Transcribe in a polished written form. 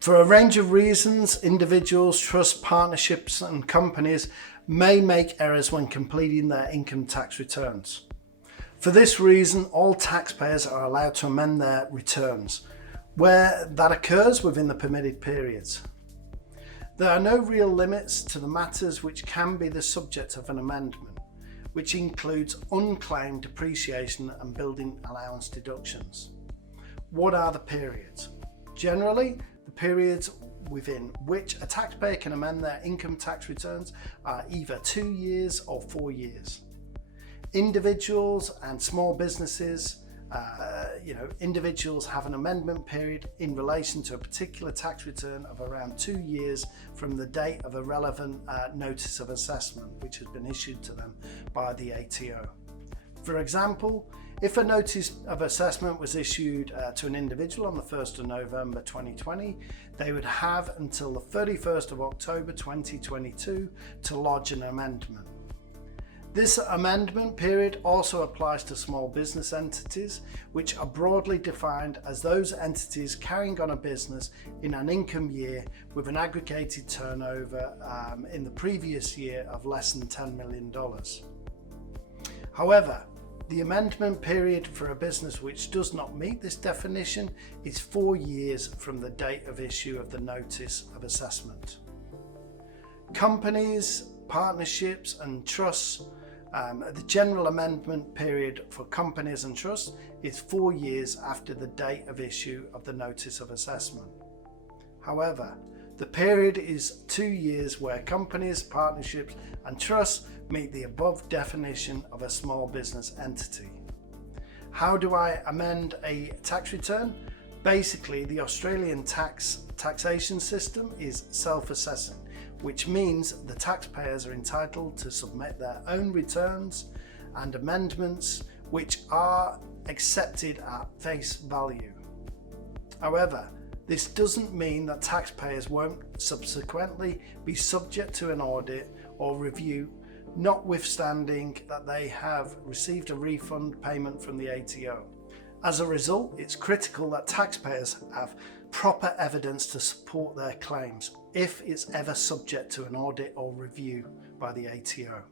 For a range of reasons, individuals, trusts, partnerships and companies may make errors when completing their income tax returns. For this reason, all taxpayers are allowed to amend their returns where that occurs within the permitted periods. There are no real limits to the matters which can be the subject of an amendment, which includes unclaimed depreciation and building allowance deductions. What are the periods? Generally, the periods within which a taxpayer can amend their income tax returns are either 2 years or 4 years. Individuals and small businesses, individuals have an amendment period in relation to a particular tax return of around 2 years from the date of a relevant notice of assessment which has been issued to them by the ATO. For example, if a notice of assessment was issued to an individual on the 1st of November 2020, they would have until the 31st of October 2022 to lodge an amendment. This amendment period also applies to small business entities, which are broadly defined as those entities carrying on a business in an income year with an aggregated turnover in the previous year of less than $10 million. However, the amendment period for a business which does not meet this definition is 4 years from the date of issue of the notice of assessment. Companies, partnerships and trusts, the general amendment period for companies and trusts is 4 years after the date of issue of the notice of assessment. However, the period is 2 years where companies, partnerships and trusts meet the above definition of a small business entity. How do I amend a tax return? Basically, the Australian taxation system is self-assessing, which means the taxpayers are entitled to submit their own returns and amendments which are accepted at face value. However, this doesn't mean that taxpayers won't subsequently be subject to an audit or review, notwithstanding that they have received a refund payment from the ATO. As a result, it's critical that taxpayers have proper evidence to support their claims if it's ever subject to an audit or review by the ATO.